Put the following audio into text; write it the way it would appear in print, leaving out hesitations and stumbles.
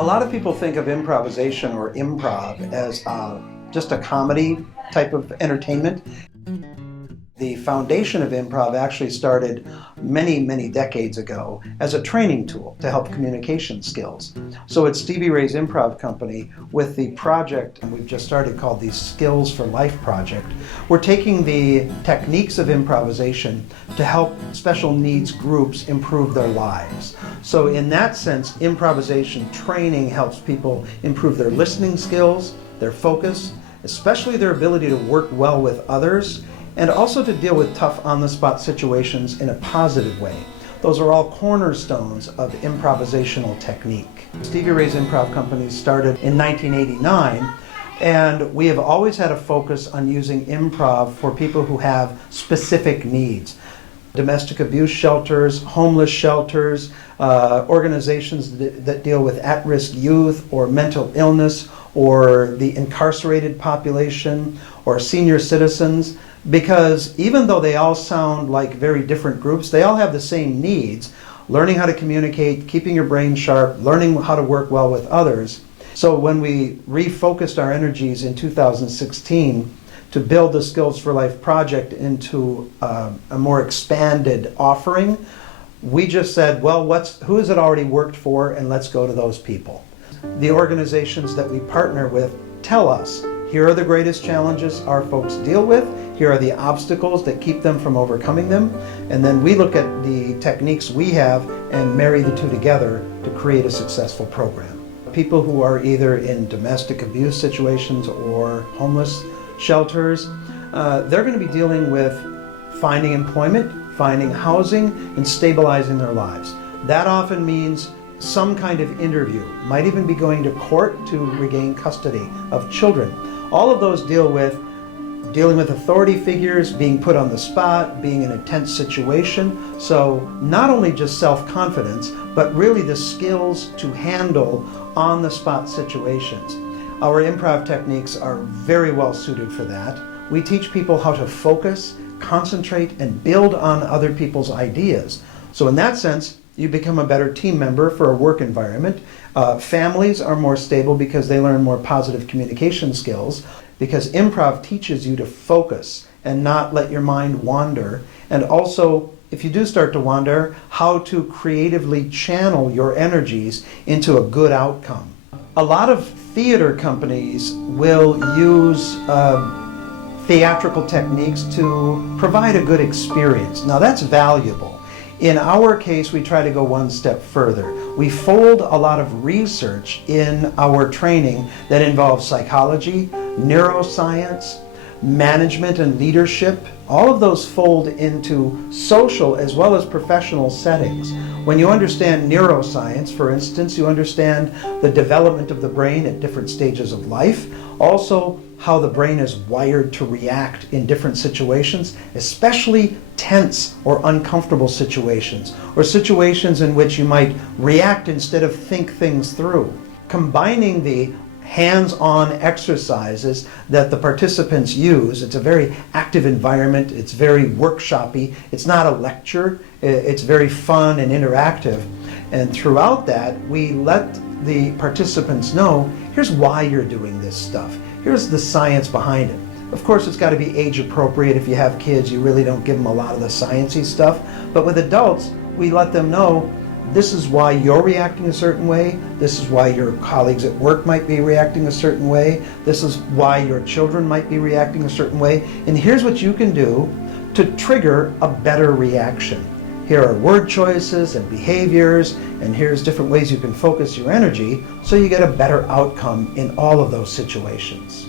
A lot of people think of improvisation or improv as just a comedy type of entertainment. The foundation of improv actually started many, many decades ago as a training tool to help communication skills. So at Stevie Ray's Improv Company, with the project we've just started called the Skills for Life project, we're taking the techniques of improvisation to help special needs groups improve their lives. So in that sense, improvisation training helps people improve their listening skills, their focus, especially their ability to work well with others, and also to deal with tough on-the-spot situations in a positive way. Those are all cornerstones of improvisational technique. Stevie Ray's Improv Company started in 1989, and we have always had a focus on using improv for people who have specific needs. Domestic abuse shelters, homeless shelters, organizations that deal with at-risk youth or mental illness, or the incarcerated population, or senior citizens, because even though they all sound like very different groups, they all have the same needs: learning how to communicate, keeping your brain sharp, learning how to work well with others. So when we refocused our energies in 2016 to build the Skills for Life project into a more expanded offering, we just said, well, who has it already worked for, and let's go to those people. The organizations that we partner with tell us, here are the greatest challenges our folks deal with, here are the obstacles that keep them from overcoming them, and then we look at the techniques we have and marry the two together to create a successful program. People who are either in domestic abuse situations or homeless shelters, they're going to be dealing with finding employment, finding housing, and stabilizing their lives. That often means some kind of interview, might even be going to court to regain custody of children. All of those dealing with authority figures, being put on the spot, being in a tense situation. So not only just self-confidence, but really the skills to handle on-the-spot situations. Our improv techniques are very well suited for that. We teach people how to focus, concentrate, and build on other people's ideas. So in that sense, you become a better team member for a work environment. Families are more stable because they learn more positive communication skills, because improv teaches you to focus and not let your mind wander. And also, if you do start to wander, how to creatively channel your energies into a good outcome. A lot of theater companies will use theatrical techniques to provide a good experience. Now that's valuable. In our case, we try to go one step further. We fold a lot of research in our training that involves psychology, neuroscience, management and leadership. All of those fold into social as well as professional settings. When you understand neuroscience, for instance, you understand the development of the brain at different stages of life. Also, how the brain is wired to react in different situations, especially tense or uncomfortable situations, or situations in which you might react instead of think things through. Combining the hands-on exercises that the participants use, it's a very active environment, it's very workshop-y, it's not a lecture, it's very fun and interactive. And throughout that, we let the participants know, here's why you're doing this stuff. Here's the science behind it. Of course, it's got to be age appropriate. If you have kids, you really don't give them a lot of the sciencey stuff. But with adults, we let them know, this is why you're reacting a certain way. This is why your colleagues at work might be reacting a certain way. This is why your children might be reacting a certain way. And here's what you can do to trigger a better reaction. Here are word choices and behaviors, and here's different ways you can focus your energy so you get a better outcome in all of those situations.